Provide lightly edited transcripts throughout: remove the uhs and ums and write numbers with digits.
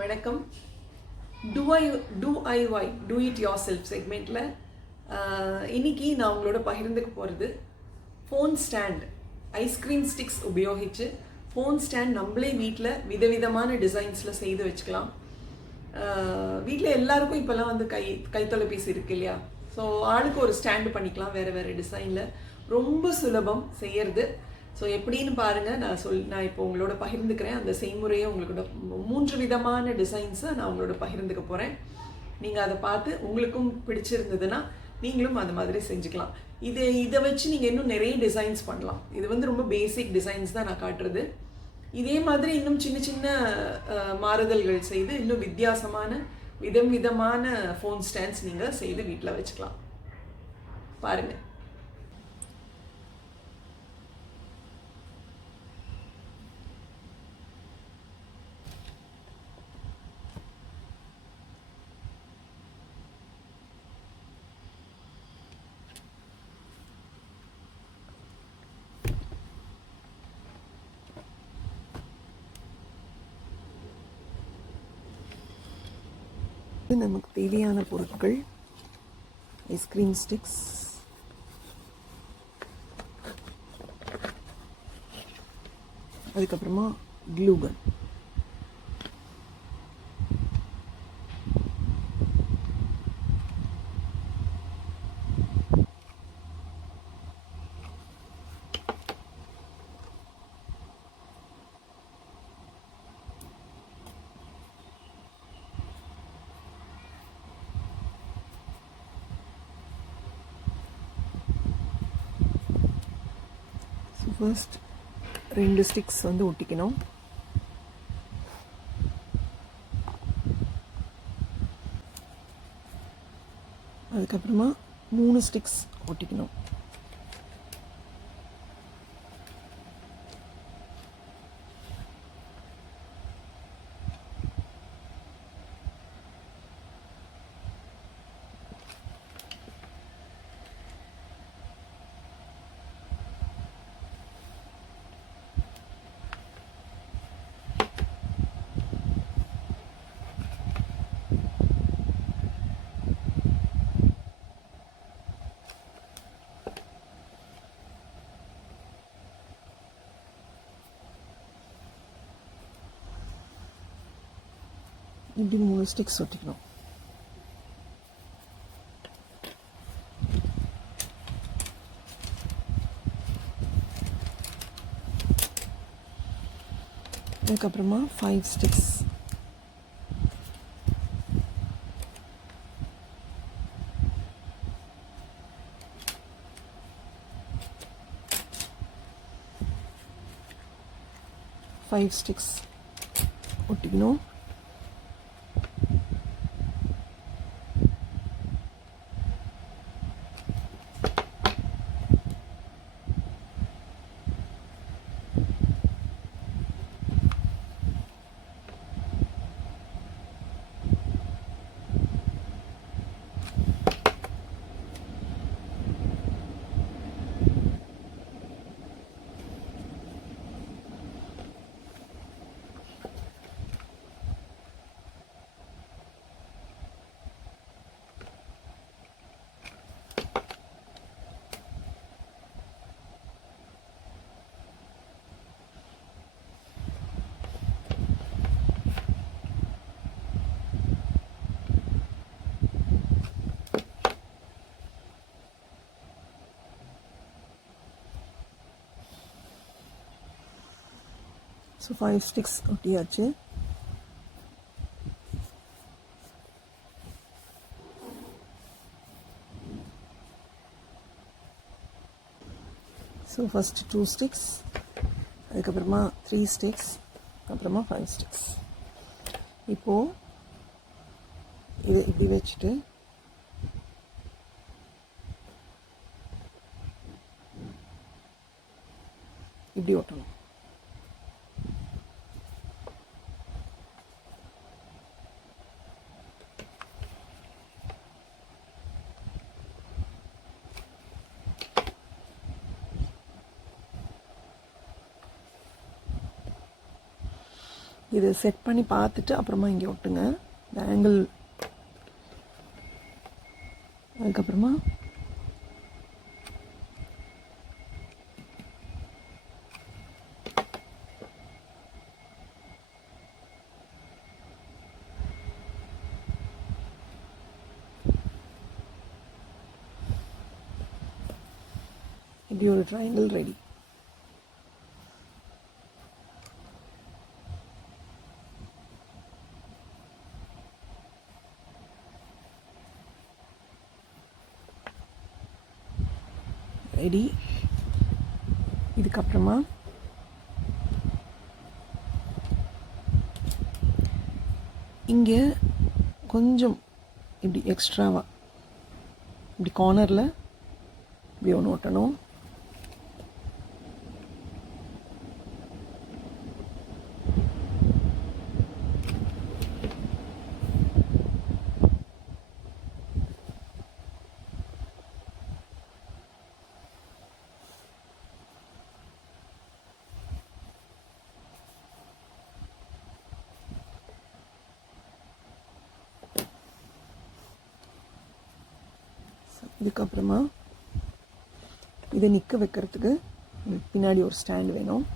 வணக்கம். Do it your self செக்மெண்ட்டில் இன்னைக்கு நான் உங்களோட பகிர்ந்துக்க போகிறது ஃபோன் ஸ்டாண்ட். ஐஸ்கிரீம் ஸ்டிக்ஸ் உபயோகித்து ஃபோன் ஸ்டாண்ட் நம்மளே வீட்டில் விதவிதமான டிசைன்ஸில் செய்து வச்சுக்கலாம். வீட்டில் எல்லாருக்கும் இப்போல்லாம் வந்து கைத்தொலைபேசி இருக்கு இல்லையா? ஸோ ஆளுக்கு ஒரு ஸ்டாண்டு பண்ணிக்கலாம் வேறு வேறு டிசைனில். ரொம்ப சுலபம் செய்யறது. ஸோ எப்படின்னு பாருங்கள். நான் இப்போ உங்களோட பகிர்ந்துக்கிறேன். அந்த செய்முறையை உங்களோட 3 விதமான டிசைன்ஸை நான் உங்களோட பகிர்ந்துக்க போகிறேன். நீங்கள் அதை பார்த்து உங்களுக்கும் பிடிச்சிருந்ததுன்னா நீங்களும் அது மாதிரி செஞ்சுக்கலாம். இதை வச்சு நீங்கள் இன்னும் நிறைய டிசைன்ஸ் பண்ணலாம். இது வந்து ரொம்ப பேசிக் டிசைன்ஸ் தான் நான் காட்டுறது. இதே மாதிரி இன்னும் சின்ன சின்ன மாறுதல்கள் செய்து இன்னும் வித்தியாசமான விதமான ஃபோன் ஸ்டாண்ட்ஸ் நீங்கள் செய்து வீட்டில் வச்சுக்கலாம். பாருங்கள். நமக்கு தேவையான பொருட்கள் ஐஸ்கிரீம் ஸ்டிக்ஸ், அதுக்கப்புறமா க்ளூகன். ஃபர்ஸ்ட் 2 ஸ்டிக்ஸ் வந்து ஒட்டிக்கணும். அதுக்கப்புறமா 3 ஸ்டிக்ஸ் ஒட்டிக்கணும். இப்படி 3 ஸ்டிக்ஸ் ஒட்டிக்கணும். அதுக்கப்புறமா 5 ஸ்டிக்ஸ். ஒட்டிக்கணும். ஸோ 5 ஸ்டிக்ஸ் ஒட்டியாச்சு. ஸோ ஃபஸ்ட்டு 2 ஸ்டிக்ஸ், அதுக்கப்புறமா 3 ஸ்டிக்ஸ், அப்புறமா 5 ஸ்டிக்ஸ். இப்போது இதை இப்படி வச்சுட்டு இப்படி ஒட்டணும். இதை செட் பண்ணி பார்த்துட்டு அப்புறமா இங்கே ஒட்டுங்க. இந்த ஆங்கிள். அதுக்கப்புறமா இப்படி ஒரு ட்ரையாங்கிள் ரெடி. ரெடி. இதுக்கப்புறமா இங்கே கொஞ்சம் இப்படி எக்ஸ்ட்ராவாக இப்படி கார்னரில் இப்படி ஒன்று ஒட்டணும். இதுக்கப்புறமா இதை நிற்க வைக்கிறதுக்கு பின்னாடி ஒரு ஸ்டாண்ட் வேணும்.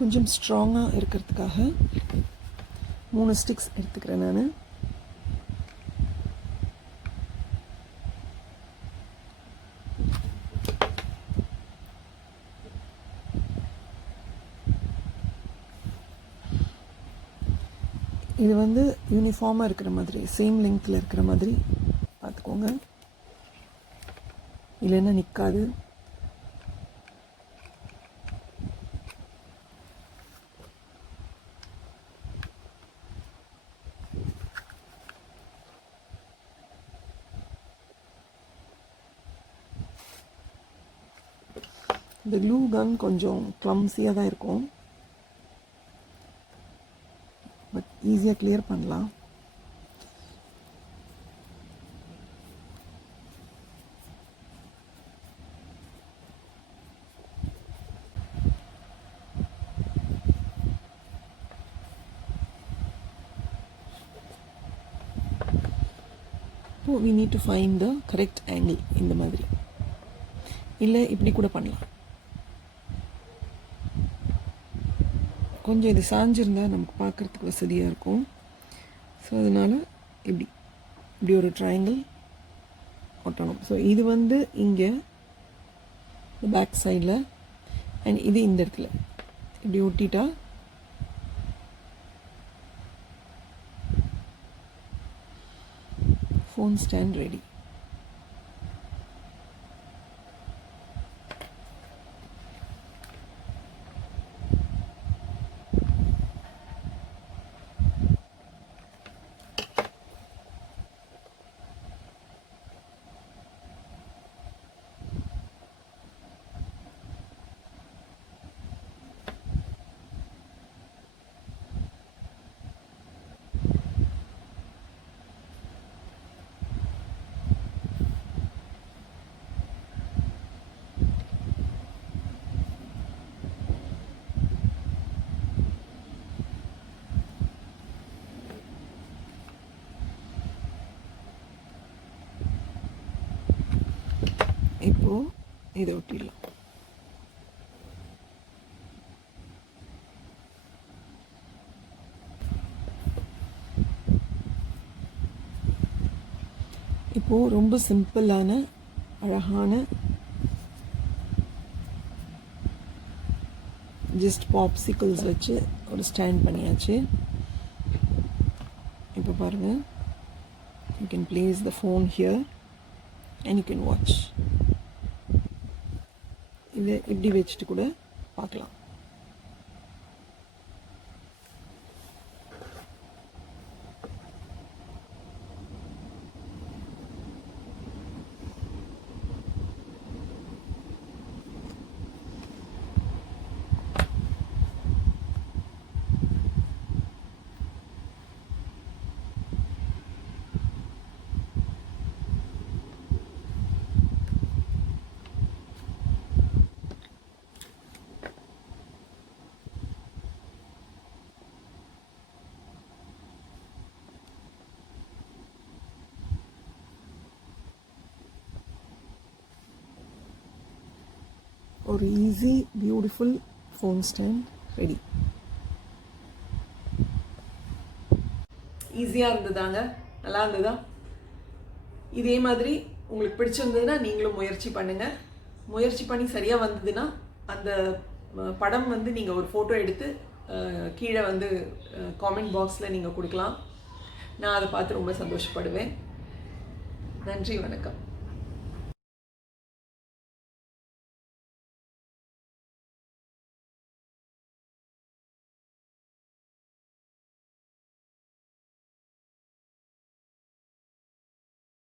கொஞ்சம் ஸ்ட்ராங்காக இருக்கிறதுக்காக 3 ஸ்டிக்ஸ் எடுத்துக்கிறேன் நான். இது வந்து யூனிஃபார்மாக இருக்கிற மாதிரி, சேம் லெங்க்த்தில் இருக்கிற மாதிரி பார்த்துக்கோங்க, இல்லைன்னா நிற்காது. இந்த க்ளூ கன் கொஞ்சம் க்ளம்ஸியாக தான் இருக்கும், பட் ஈஸியாக கிளியர் பண்ணலாம். we need to find the correct angle. இந்த மாதிரி இல்லை இப்படி கூட பண்ணலாம். கொஞ்சம் இது சாஞ்சிருந்தால் நமக்கு பார்க்குறதுக்கு வசதியாக இருக்கும். ஸோ அதனால் இப்படி ஒரு ட்ரையாங்கிள் ஒட்டணும். ஸோ இது வந்து இங்கே பேக் சைடில் அண்ட் இது இந்த இடத்துல இப்படி ஒட்டிட்டா phone stand ready. இப்போது இதை ஒட்டிடலாம். இப்போது ரொம்ப சிம்பிளான அழகான ஜஸ்ட் பாப்சிக்கிள்ஸ் வச்சு ஒரு ஸ்டாண்ட் பண்ணியாச்சு. இப்போ பாருங்கள், you can place the phone here and you can watch. இதை இப்படி வச்சுட்டு கூட பார்க்கலாம். ஒரு easy beautiful phone stand ready. ஈஸியாக இருந்ததாங்க, நல்லா இருந்ததா? இதே மாதிரி உங்களுக்கு பிடிச்சிருந்ததுன்னா நீங்களும் முயற்சி பண்ணுங்கள். முயற்சி பண்ணி சரியாக வந்ததுன்னா அந்த படம் வந்து நீங்கள் ஒரு ஃபோட்டோ எடுத்து கீழே வந்து காமெண்ட் பாக்ஸில் நீங்கள் கொடுக்கலாம். நான் அதை பார்த்து ரொம்ப சந்தோஷப்படுவேன். நன்றி, வணக்கம்.